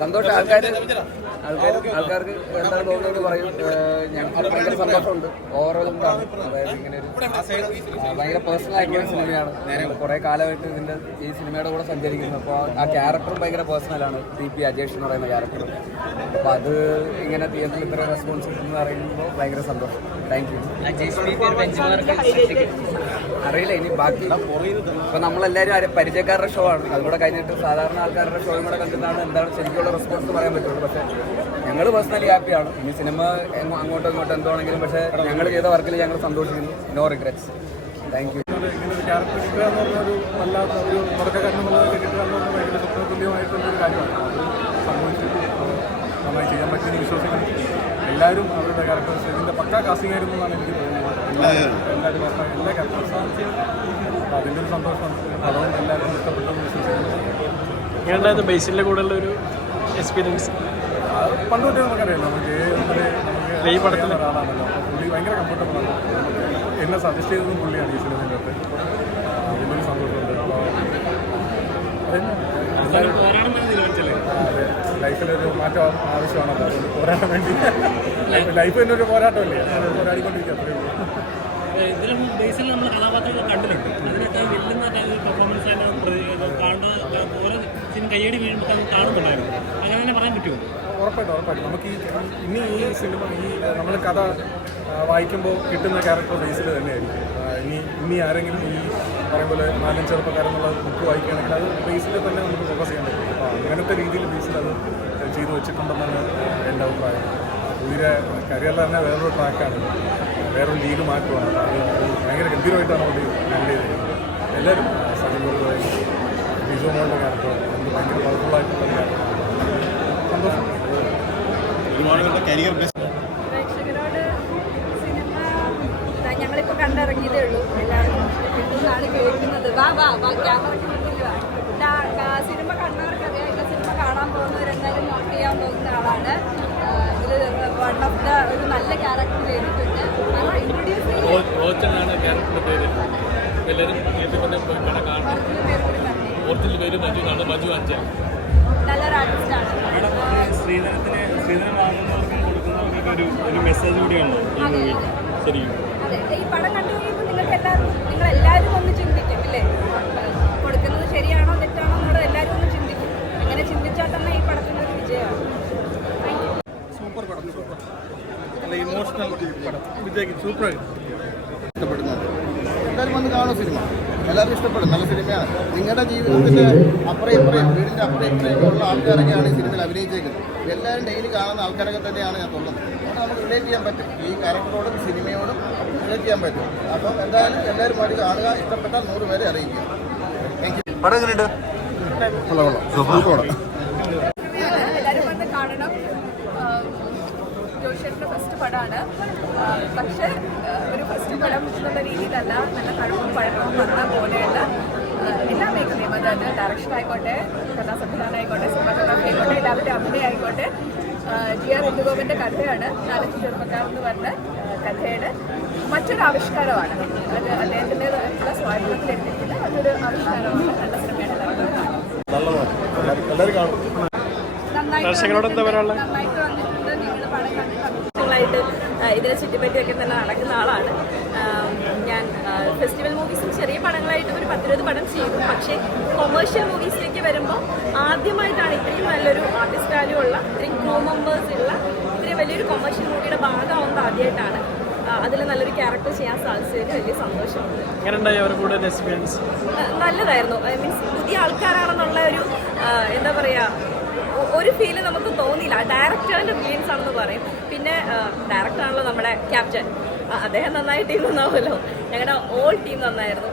സന്തോഷം. ആൾക്കാർ ആൾക്കാർ ആൾക്കാർക്ക് എന്താണ് തോന്നുന്നത് പറയും. ഞങ്ങൾക്ക് ഭയങ്കര സന്തോഷമുണ്ട്. ഓവറോൾ എന്താണ് അതായത് ഇങ്ങനെ ഒരു ഭയങ്കര പേഴ്സണൽ ആയിട്ടുള്ള സിനിമയാണ്. കുറെ കാലമായിട്ട് ഇതിന്റെ ഈ സിനിമയുടെ കൂടെ സഞ്ചരിക്കുന്നു. അപ്പോൾ ആ ക്യാരക്ടറും ഭയങ്കര പേഴ്സണലാണ് ടി പി അജേഷ് എന്ന് പറയുന്ന ക്യാരക്ടർ അപ്പോൾ അത് ഇങ്ങനെ തിയേറ്ററിൽ ഇത്ര റെസ്പോൺസ് കിട്ടുമെന്ന് പറയുമ്പോൾ ഭയങ്കര സന്തോഷം. താങ്ക് യു അറിയില്ല ഇനി ബാക്കി. ഇപ്പൊ നമ്മളെല്ലാരും പരിചയക്കാരുടെ ഷോ ആണ്. അതുകൂടെ കഴിഞ്ഞിട്ട് സാധാരണ ആൾക്കാരുടെ ഷോയും കൂടെ കണ്ടിട്ടാണ് എന്താണ് ശരിക്കുള്ള റെസ്പോൺസ് പറയാൻ പറ്റുള്ളൂ. പക്ഷെ ഞങ്ങൾ പേഴ്സണലി ഹാപ്പിയാണ് ഇനി സിനിമ അങ്ങോട്ടും ഇങ്ങോട്ടും എന്താണെങ്കിലും പക്ഷേ ഞങ്ങൾ ചെയ്ത വർക്കിൽ ഞങ്ങൾ സന്തോഷിക്കുന്നു. No regrets thank you character എല്ലാവരും അവരുടെ ഇതിന്റെ പക്കാ കാസിംഗ് ആയിരുന്നു എന്നാണ് എനിക്ക് തോന്നുന്നത്. എല്ലാ അതിന്റെ ഒരു സന്തോഷം എല്ലാവർക്കും ഇഷ്ടപ്പെട്ടെന്ന് വിശ്വസിക്കുന്നു എങ്ങനെയുണ്ടായിരുന്നു ബേസിന്റെ കൂടെയുള്ള ഒരു എക്സ്പീരിയൻസ് പണ്ട് തൊട്ടേ നമുക്കറിയാം നമുക്ക് ഈ പടത്തിൽ ഒരാളാണല്ലോ അപ്പോൾ പുള്ളി ഭയങ്കര കംഫർട്ടബിൾ ആണ് എന്നെ സജസ്റ്റ് ചെയ്തതും പുള്ളിയാണ് ഈ സിനിമയിന്റെ അകത്ത് അതിലൊരു സന്തോഷമുണ്ട് അപ്പോൾ അതന്നെ പോരാടം തന്നെ തീരുമാനിച്ചല്ലേ അതെ ലൈഫിലൊരു മാറ്റം ആവശ്യമാണല്ലോ അതുകൊണ്ട് പോരാടാൻ വേണ്ടി ലൈഫ് തന്നെ ഒരു പോരാട്ടമല്ലേ? പോരാടിക്കൊണ്ടിരിക്കുക ഇതിലും ബേസിൽ നമ്മൾ കഥാപാത്രങ്ങൾ കണ്ടിട്ടുണ്ട്. അതിനൊക്കെ വെല്ലുന്ന പെർഫോമൻസ് കാണുന്ന ഓരോ സിനിമ കയ്യടി വീഴുമ്പോൾ അത് കാണുന്നുണ്ടായിരുന്നു. അങ്ങനെ തന്നെ പറയാൻ പറ്റുമോ? ഉറപ്പായിട്ടും ഉറപ്പായിട്ടും. നമുക്ക് ഈ ഇനി ഈ സിനിമ ഈ നമ്മൾ കഥ വായിക്കുമ്പോൾ കിട്ടുന്ന ക്യാരക്ടർ ബേസിൽ തന്നെയായിരിക്കും. ഇനി ഇനി ആരെങ്കിലും ഈ പറയും നാലഞ്ച് ചെറുപ്പക്കാരെന്നുള്ള ബുക്ക് വായിക്കുകയാണെങ്കിൽ അത് ബേസിൽ തന്നെ നമുക്ക് ഫോക്കസ് ചെയ്യാൻ പറ്റും. അപ്പോൾ അങ്ങനത്തെ രീതിയിൽ ബേസിൽ അത് ചെയ്തു വെച്ചിട്ടുണ്ടെന്നാണ് എന്റെ അഭിപ്രായം. പുതിയ കരിയറിൽ തന്നെ വേറൊരു ട്രാക്കാണ് വേറൊരു ലീഗ് മാറ്റുവാണ് അത് ഭയങ്കര ഗംഭീരമായിട്ടാണ് അവർ ഹാൻഡിൽ ചെയ്തിരിക്കുന്നത്. എല്ലാവരും സജീവ് ഗോൾഡ് ബിജോ മോളുടെ ക്യാരക്ടർ ഭയങ്കര പവർഫുള്ളായിട്ടുള്ള ക്യാരക്ടർ സന്തോഷം. പ്രേക്ഷകരോട് സിനിമ കണ്ടവർക്കറിയാം ഇല്ല സിനിമ കാണാൻ പോകുന്നവരെന്തായാലും നോട്ട് ചെയ്യാൻ പോകുന്ന ആളാണ്. ഇതിൽ വൺ ഓഫ് ദ ഒരു നല്ല ക്യാരക്ടർ ചെയ്തിട്ടുണ്ട്. നല്ലൊരു ആർട്ടിസ്റ്റാണ് ശ്രീധരത്തിന് ശ്രീധരൻ വാങ്ങുന്നവർക്കും കൊടുക്കുന്നവർക്കൊക്കെ ഒരു ഒരു മെസ്സേജ് കൂടിയാണ്. ശരിക്കും. ഈ പടം കണ്ടു കഴിയുമ്പോൾ നിങ്ങൾക്ക് എല്ലാവരും നിങ്ങൾ പടം വിജയ്ക്ക് സൂപ്പർ ഇഷ്ടപ്പെടുന്നത്. എന്തായാലും വന്ന് കാണും സിനിമ. എല്ലാവരും ഇഷ്ടപ്പെടും. നല്ല സിനിമയാണ്. നിങ്ങളുടെ ജീവിതത്തിന്റെ അപ്പുറം ഇപ്പുറയും വീടിന്റെ അപ്പുറം ഇപ്പുറയും ഉള്ള ആൾക്കാരൊക്കെയാണ് ഈ സിനിമയിൽ അഭിനയിച്ചേക്കുന്നത്. എല്ലാവരും ഡെയിലി കാണുന്ന ആൾക്കാരൊക്കെ തന്നെയാണ് ഞാൻ തോന്നുന്നത്. അതുകൊണ്ട് നമുക്ക് റിലേറ്റ് ചെയ്യാൻ പറ്റും. ഈ ക്യാരക്ടറോടും സിനിമയോടും റിലേറ്റ് ചെയ്യാൻ പറ്റും. അപ്പം എന്തായാലും എല്ലാവരും പാടി കാണുക. ഇഷ്ടപ്പെട്ടാൽ നൂറ് പേരെ അറിയിക്കുക. താങ്ക് യു പടം എങ്ങനെയുണ്ട്? എല്ലാവരും വന്ന് കാണണം. ജോഷേട്ടന്റെ ഫസ്റ്റ് പടമാണ് പക്ഷേ ഒരു ഫസ്റ്റ് പടം എന്നുള്ള രീതിയിലല്ല നല്ല കഴിവും പഴക്കവും പറഞ്ഞ പോലെയുള്ള എല്ലാ മേഖലയും അതായത് ഡയറക്ഷൻ ആയിക്കോട്ടെ കഥാസംവിധാനം ആയിക്കോട്ടെ സിനിമാറ്റോഗ്രാഫി ആയിക്കോട്ടെ എല്ലാവരുടെ അഭിനയം ആയിക്കോട്ടെ ജി ആർ ഇന്ദുഗോപന്റെ കഥയാണ് നാലഞ്ച് ചെറുപ്പക്കാർ എന്ന് പറഞ്ഞ കഥയുടെ മറ്റൊരു ആവിഷ്കാരമാണ്. അത് അദ്ദേഹത്തിന്റെതായിട്ടുള്ള സ്വാധീനത്തിൽ എടുത്തിരിക്കുന്ന മറ്റൊരു ആവിഷ്കാരമാണ് നല്ല സിനിമയാണ് നന്നായിട്ട് നന്നായിട്ട് കണ്ടിട്ട് ഇതിനെ ചുറ്റിപ്പറ്റിയൊക്കെ തന്നെ നടക്കുന്ന ആളാണ്. ഞാൻ ഫെസ്റ്റിവൽ മൂവീസും ചെറിയ പടങ്ങളായിട്ട് ഒരു പത്തിരുപത് പടം ചെയ്തു പക്ഷേ കൊമേഴ്ഷ്യൽ മൂവീസിലേക്ക് വരുമ്പോൾ ആദ്യമായിട്ടാണ് ഇത്രയും നല്ലൊരു ആർട്ടിസ്റ്റ് വാല്യൂ ഉള്ള ഇത്രയും ക്രൂ മെമ്പേഴ്സ് ഉള്ള ഇത്രയും വലിയൊരു കൊമേഴ്ഷ്യൽ മൂവിയുടെ ഭാഗമാവുന്നത് ആദ്യമായിട്ടാണ്. അതിൽ നല്ലൊരു ക്യാരക്ടർ ചെയ്യാൻ സാധിച്ചതിൽ വലിയ സന്തോഷമുണ്ട്. നല്ലതായിരുന്നു. മീൻസ് പുതിയ ആൾക്കാരാണെന്നുള്ള ഒരു എന്താ പറയുക ഒരു ഫീൽ നമുക്ക് തോന്നിയില്ല. ഡയറക്ടറിന്റെ ഫീലിങ്സ് ആണെന്ന് പറയും. പിന്നെ ഡയറക്ടറാണല്ലോ നമ്മുടെ ക്യാപ്റ്റൻ അദ്ദേഹം നന്നായി ടീം നന്നാവുമല്ലോ. ഞങ്ങളുടെ ഓൾ ടീം നന്നായിരുന്നു.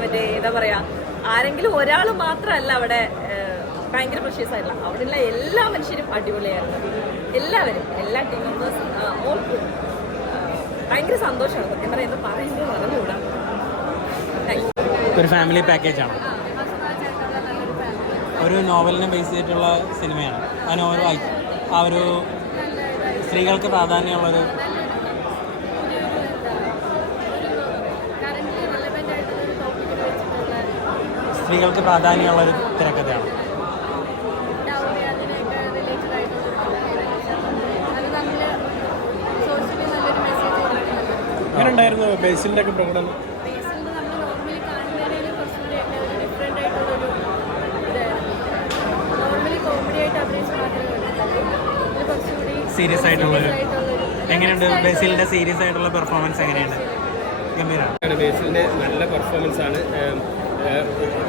മറ്റേ എന്താ പറയുക ആരെങ്കിലും ഒരാൾ മാത്രമല്ല അവിടെ ഭയങ്കര പ്രഷ്യസ് ആയിട്ടില്ല അവിടെയുള്ള എല്ലാ മനുഷ്യരും അടിപൊളിയായിരുന്നു. എല്ലാവരും എല്ലാ ടീം മെമ്പേഴ്സും ഓൾ ഭയങ്കര സന്തോഷമാണ്. സത്യം പറയാം എന്ന് പറയുന്നത് പറഞ്ഞുകൂടാ ഒരു ഫാമിലി പാക്കേജാണ് ഒരു നോവലിനെ ബേസ് ചെയ്തിട്ടുള്ള സിനിമയാണ് ആ നോവൽ ആ ഒരു സ്ത്രീകൾക്ക് പ്രാധാന്യമുള്ളത്? സ്ത്രീകൾക്ക് പ്രാധാന്യമുള്ളൊരു തിരക്കഥയാണ്. ഉണ്ടായിരുന്നു ബേസിലിന്റെ ഒക്കെ പ്രകടനം. സീരിയസ് ആയിട്ടുള്ള എങ്ങനെയുണ്ട് ബേസിലിന്റെ സീരിയസ് ആയിട്ടുള്ള പെർഫോമൻസ് എങ്ങനെയുണ്ട്? ഗംഭീരമാണ് ആണ് ബേസിലിന്റെ നല്ല പെർഫോമൻസ് ആണ്.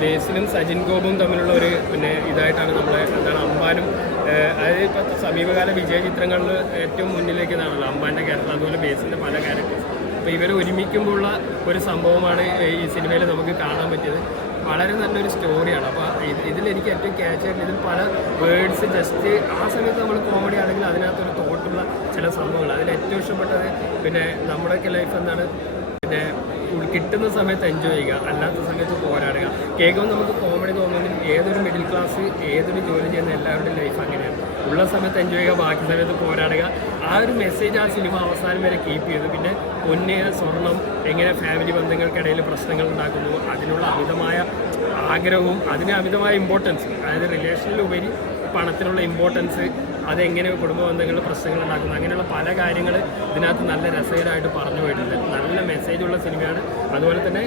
ബേസിലും സജിൻ ഗോപും തമ്മിലുള്ള ഒരു പിന്നെ ഇതായിട്ടാണ് നമ്മളെ എന്താണ് അമ്പാനും അതായത് ഇപ്പോൾ സമീപകാല വിജയ ചിത്രങ്ങളിൽ ഏറ്റവും മുന്നിലേക്ക് ഇതാണല്ലോ അമ്പാന്റെ ക്യാരക്ടർ അതുപോലെ ബേസിന്റെ പല ക്യാരക്ടേഴ്സ് അപ്പോൾ ഇവർ ഒരുമിക്കുമ്പോഴുള്ള ഒരു സംഭവമാണ് ഈ സിനിമയിൽ നമുക്ക് കാണാൻ പറ്റിയത്. വളരെ നല്ലൊരു സ്റ്റോറിയാണ് അപ്പോൾ ഇത് ഇതിൽ എനിക്ക് ഏറ്റവും ക്യാച്ച് ആയിട്ട് ഇതിൽ പല വേർഡ്സ് ജസ്റ്റ് ആ സമയത്ത് നമ്മൾ കോമഡി ആണെങ്കിൽ അതിനകത്തൊരു തോട്ടുള്ള ചില സംഭവങ്ങൾ അതിൽ ഏറ്റവും ഇഷ്ടപ്പെട്ടത് പിന്നെ നമ്മുടെയൊക്കെ ലൈഫ് എന്താണ്? പിന്നെ കിട്ടുന്ന സമയത്ത് എൻജോയ് ചെയ്യുക. അല്ലാത്ത സമയത്ത് പോരാടുക. കേൾക്കുമ്പോൾ നമുക്ക് കോമഡി തോന്നുമെങ്കിലും ഏതൊരു മിഡിൽ ക്ലാസ് ഏതൊരു ജോലി ചെയ്യുന്ന എല്ലാവരുടെയും ലൈഫ് അങ്ങനെയാണ്. ഉള്ള സമയത്ത് എൻജോയ് ചെയ്യുക ബാക്കി സമയത്ത് പോരാടുക. ആ ഒരു മെസ്സേജ് ആ സിനിമ അവസാനം വരെ കീപ്പ് ചെയ്തു. പിന്നെ പൊന്ന് സ്വർണം എങ്ങനെ ഫാമിലി ബന്ധങ്ങൾക്കിടയിൽ പ്രശ്നങ്ങൾ ഉണ്ടാക്കുന്നു അതിനുള്ള അമിതമായ ആഗ്രഹവും അതിന് അമിതമായ ഇമ്പോർട്ടൻസ് അതായത് റിലേഷനിലുപരി പണത്തിനുള്ള ഇമ്പോർട്ടൻസ് അതെങ്ങനെ കുടുംബ ബന്ധങ്ങളിൽ പ്രശ്നങ്ങൾ ഉണ്ടാക്കുന്നു? അങ്ങനെയുള്ള പല കാര്യങ്ങൾ ഇതിനകത്ത് നല്ല രസകരമായിട്ട് പറഞ്ഞു പോയിട്ടുണ്ട്. നല്ല മെസ്സേജുള്ള സിനിമയാണ് അതുപോലെ തന്നെ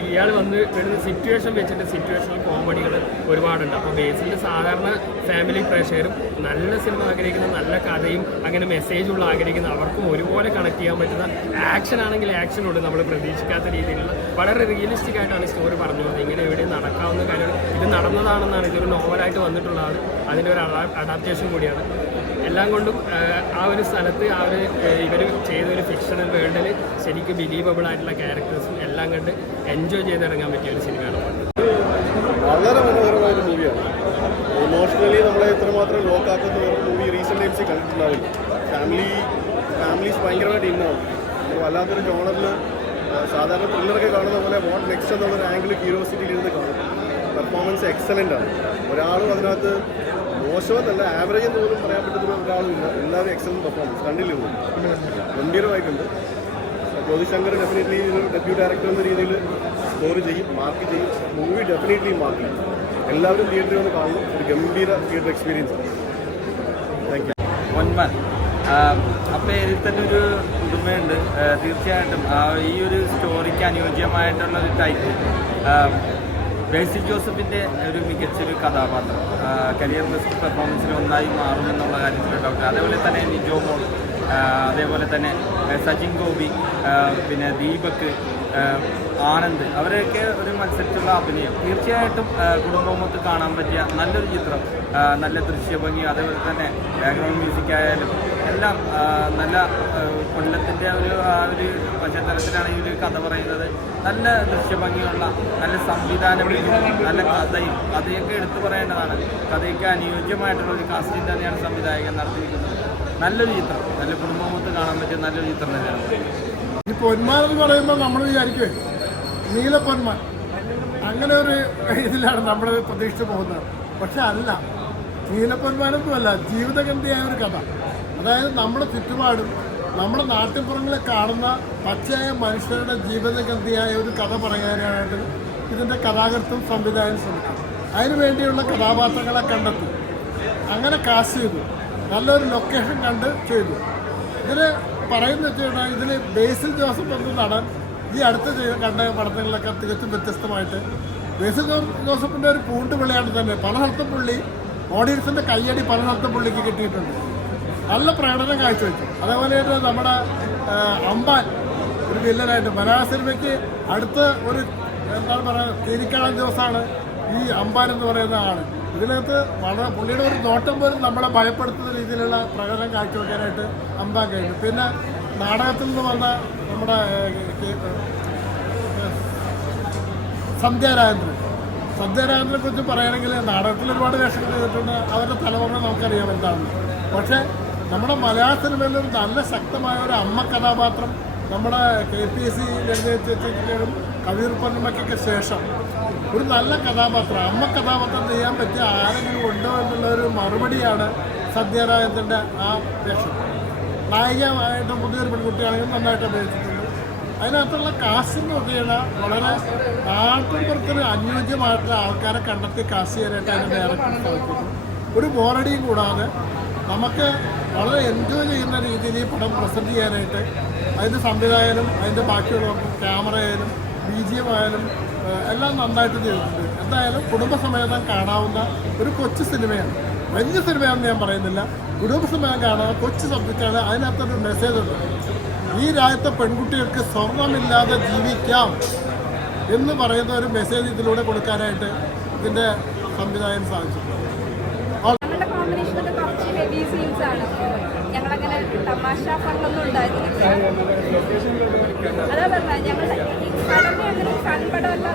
ഇയാൾ വന്ന് വരുന്ന സിറ്റുവേഷൻ വെച്ചിട്ട് സിറ്റുവേഷണൽ കോമഡികൾ ഒരുപാടുണ്ട്. അപ്പോൾ ബേസിന്റെ സാധാരണ ഫാമിലി പ്രേക്ഷകരും നല്ല സിനിമ ആഗ്രഹിക്കുന്ന നല്ല കഥയും അങ്ങനെ മെസ്സേജുള്ള ആഗ്രഹിക്കുന്ന അവർക്കും ഒരുപോലെ കണക്ട് ചെയ്യാൻ പറ്റുന്ന ആക്ഷൻ ആണെങ്കിൽ ആക്ഷൻ ഉണ്ട്. നമ്മൾ പ്രതീക്ഷിക്കാത്ത രീതിയിലുള്ള വളരെ റിയലിസ്റ്റിക് ആയിട്ടാണ് സ്റ്റോറി പറഞ്ഞു പോകുന്നത് ഇങ്ങനെ എവിടെയും നടക്കാവുന്ന കാര്യങ്ങൾ. ഇത് നടന്നതാണെന്നാണ് ഇതൊരു നോവലായിട്ട് വന്നിട്ടുള്ളതാണ് അതിന്റെ ഒരു അഡാപ്റ്റേഷൻ കൂടിയാണ്. എല്ലാം കൊണ്ടും ആ, ഒരു സ്ഥലത്ത് ആ ഒരു ഇവർ ചെയ്ത ഒരു ഫിക്ഷണൽ വേൾഡിൽ ശരിക്കും ബിലീവബിൾ ആയിട്ടുള്ള ക്യാരക്ടേഴ്സും എല്ലാം കണ്ട് എൻജോയ് ചെയ്ത് ഇറങ്ങാൻ പറ്റിയ ഒരു സിനിമയാണ് വളരെ മനോഹരമായ ഒരു മൂവിയാണ് ഇമോഷണലി നമ്മളെ ഇത്രമാത്രം ലോക്കാക്കുന്ന ഒരു മൂവി റീസെന്റ് ടൈംസിൽ കണ്ടിട്ടുണ്ടാവില്ല. ഫാമിലി ഫാമിലീസ് ഭയങ്കരമായിട്ട് ഇന്നാവും വല്ലാത്തൊരു ജോണറിൽ സാധാരണ ത്രില്ലറൊക്കെ കാണുന്ന പോലെ വാട്ട് നെക്സ്റ്റ് എന്നുള്ളൊരു ആംഗിൾ ക്യൂരിയോസിറ്റിയിൽ ഇരുന്ന് കാണും. പെർഫോമൻസ് എക്സലന്റ് ആണ്. ഒരാളും അതിനകത്ത് മോശമെന്നല്ല ആവറേജ് എന്ന് പോലും പറയാൻ പറ്റുന്ന ഒരാളും ഇല്ല എല്ലാവരും എക്സലന്റ് പെർഫോമൻസ് കണ്ടില്ലേ ഗംഭീരമായിട്ടുണ്ട്. ജ്യോതിശങ്കർ ഡെഫിനറ്റ്ലി ഡെപ്യൂട്ടി ഡയറക്ടർ എന്ന രീതിയിൽ സ്കോർ ചെയ്യും മാർക്ക് ചെയ്യും. മൂവി ഡെഫിനറ്റ്ലി മാർക്ക് ചെയ്യും. എല്ലാവരും തിയേറ്ററിൽ വന്ന് കാണണം ഒരു ഗംഭീര തിയേറ്റർ എക്സ്പീരിയൻസ് ആണ്. താങ്ക് യു പൊന്മാൻ അപ്പോൾ ഇതിൽ തന്നെ ഒരു പുതുമയുണ്ട് തീർച്ചയായിട്ടും ഈ ഒരു സ്റ്റോറിക്ക് അനുയോജ്യമായിട്ടുള്ള ഒരു ടൈപ്പ് ബേസിക് ജോസഫിന്റെ ഒരു മികച്ചൊരു കഥാപാത്രം. കരിയർ ബെസ്റ്റ് പെർഫോമൻസിൽ ഒന്നായി മാറുമെന്നുള്ള കാര്യത്തിൽ ഡോക്ടർ അതേപോലെ തന്നെ നിജോ മോൾ അതേപോലെ തന്നെ സജിൻ ഗോപി പിന്നെ ദീപക് ആനന്ദ്. അവരെയൊക്കെ ഒരു മത്സരിച്ചുള്ള അഭിനയം. തീർച്ചയായിട്ടും കുടുംബമൊത്ത് കാണാൻ പറ്റിയ നല്ലൊരു ചിത്രം. നല്ല ദൃശ്യഭംഗി അതേപോലെ തന്നെ ബാക്ക്ഗ്രൗണ്ട് മ്യൂസിക് ആയാലും എല്ലാം നല്ല കൊല്ലത്തിന്റെ ഒരു ആ ഒരു പശ്ചാത്തലത്തിലാണ് ഈ ഒരു കഥ പറയുന്നത് നല്ല ദൃശ്യഭംഗിയുള്ള നല്ല സംവിധാനം നല്ല കഥയും കഥയൊക്കെ എടുത്തു പറയേണ്ടതാണ്. കഥയ്ക്ക് അനുയോജ്യമായിട്ടുള്ള ഒരു കാസ്റ്റിംഗ് തന്നെയാണ് സംവിധായകൻ നടത്തിയിരിക്കുന്നത്. നല്ലൊരു ചിത്രം. നല്ല കുടുംബമൊത്ത് കാണാൻ പറ്റിയ നല്ലൊരു ചിത്രം തന്നെയാണ്. ഈ പൊന്മാൻ എന്ന് പറയുമ്പോൾ നമ്മൾ വിചാരിക്കുവേ നീല പൊന്മാൻ അങ്ങനെ ഒരു ഇതിലാണ് നമ്മൾ പ്രതീക്ഷിച്ചു പോകുന്നത്. പക്ഷെ അല്ല നീലപ്പൊന്മാനൊന്നുമല്ല ജീവിതഗന്ധിയായ ഒരു കഥ. അതായത് നമ്മുടെ ചുറ്റുപാടും നമ്മുടെ നാട്ടിൻപുറങ്ങളിൽ കാണുന്ന പച്ചയായ മനുഷ്യരുടെ ജീവിതഗന്ധിയായ ഒരു കഥ പറയാനായിട്ട് ഇതിന്റെ കഥാകൃത്തും സംവിധായകൻ അതിനു വേണ്ടിയുള്ള കഥാപാത്രങ്ങളെ കണ്ടെത്തി. അങ്ങനെ കാസ്റ്റ് ചെയ്തു. നല്ലൊരു ലൊക്കേഷൻ കണ്ട് ചെയ്തു. ഇതിൽ പറയുന്ന വെച്ചാൽ ഇതിൽ ബേസിൽ ജോസഫ് എന്ന നടൻ ഈ അടുത്ത് കണ്ട പടങ്ങളിലൊക്കെ തികച്ചും വ്യത്യസ്തമായിട്ട് ബേസിൽ ജോസഫിന്റെ ഒരു പൂണ്ട് വിളയാണ് തന്നെ പല സ്ഥലത്തും പുള്ളി ഓഡിയൻസിന്റെ കയ്യടി പല സ്ഥലത്തും പുള്ളിക്ക് കിട്ടിയിട്ടുണ്ട്. നല്ല പ്രകടനം കാഴ്ചവെച്ചു. അതേപോലെ തന്നെ നമ്മുടെ അമ്പാൻ ഒരു വില്ലനായിട്ട് മലയാള സിനിമയ്ക്ക് അടുത്ത ഒരു എന്താണ് പറയുക തിരിക്കാണാൻ ദിവസമാണ് ഈ അമ്പാൻ എന്ന് പറയുന്ന ആൾ. ഇതിനകത്ത് വളരെ പുള്ളിയുടെ ഒരു നോട്ടം പോലും നമ്മളെ ഭയപ്പെടുത്തുന്ന രീതിയിലുള്ള പ്രകടനം കാഴ്ചവെക്കാനായിട്ട് അമ്പാൻ കഴിഞ്ഞു. പിന്നെ നാടകത്തിൽ നിന്ന് വന്ന നമ്മുടെ സന്ധ്യാരാജേന്ദ്രൻ സന്ധ്യാരാജേന്ദ്രനെ കുറിച്ച് പറയുകയാണെങ്കിൽ നാടകത്തിൽ ഒരുപാട് വേഷങ്ങൾ ചെയ്തിട്ടുണ്ട്. അവരുടെ തലമുറ നമുക്കറിയാം എന്താണെന്ന് പക്ഷേ നമ്മുടെ മലയാള സിനിമയിൽ ഒരു നല്ല ശക്തമായ ഒരു അമ്മ കഥാപാത്രം നമ്മുടെ K P S C Kaviyoor പൊന്നമ്മയ്ക്കൊക്കെ ശേഷം ഒരു നല്ല കഥാപാത്രം. അമ്മ കഥാപാത്രം ചെയ്യാൻ പറ്റിയ ആരെങ്കിലും ഉണ്ടോ എന്നുള്ള ഒരു മറുപടിയാണ് സത്യനാരായണത്തിന്റെ ആ വേഷം. നായികമായിട്ട് പുതിയൊരു പെൺകുട്ടിയാണെങ്കിൽ നന്നായിട്ട് അഭിനയിച്ചിട്ടുണ്ട്. അതിനകത്തുള്ള കാസ്റ്റിംഗ് ഒക്കെയാണ് വളരെ നാട്ടിൻപുറത്തിന് അനുയോജ്യമായിട്ടുള്ള ആൾക്കാരെ കണ്ടെത്തി കാസ്റ്റ് ചെയ്യാനായിട്ട് സാധിക്കുന്നു. ഒരു ബോറടിയും കൂടാതെ നമുക്ക് വളരെ എൻജോയ് ചെയ്യുന്ന രീതിയിൽ ഈ പടം പ്രസന്റ് ചെയ്യാനായിട്ട് അതിന്റെ സംവിധായകനും അതിന്റെ ബാക്കിയുള്ള ക്യാമറ ആയാലും ബി ജി എം ആയാലും എല്ലാം നന്നായിട്ട് ചെയ്തിട്ടുണ്ട്. എന്തായാലും കുടുംബസമേതം കാണാവുന്ന ഒരു കൊച്ചു സിനിമയാണ്. വലിയ സിനിമയാണെന്ന് ഞാൻ പറയുന്നില്ല. കുടുംബസമേതം കാണാവുന്ന കൊച്ചു സബ്ജക്റ്റാണ്. അതിനകത്തൊരു മെസ്സേജ് ഉണ്ട്. ഈ രാജ്യത്തെ പെൺകുട്ടികൾക്ക് സ്വർണമില്ലാതെ ജീവിക്കാം എന്ന് പറയുന്ന ഒരു മെസ്സേജ് ഇതിലൂടെ കൊടുക്കാനായിട്ട് ഇതിന്റെ സംവിധായകൻ സാധിച്ചിട്ടുണ്ട്. ആണ്. ഞങ്ങളങ്ങനെ തമാശ ഫണ്ടൊന്നും ഉണ്ടായിരുന്നില്ല. അതാ പറഞ്ഞ ഞങ്ങൾ ഈ ഒരു ഫൺ പടമല്ല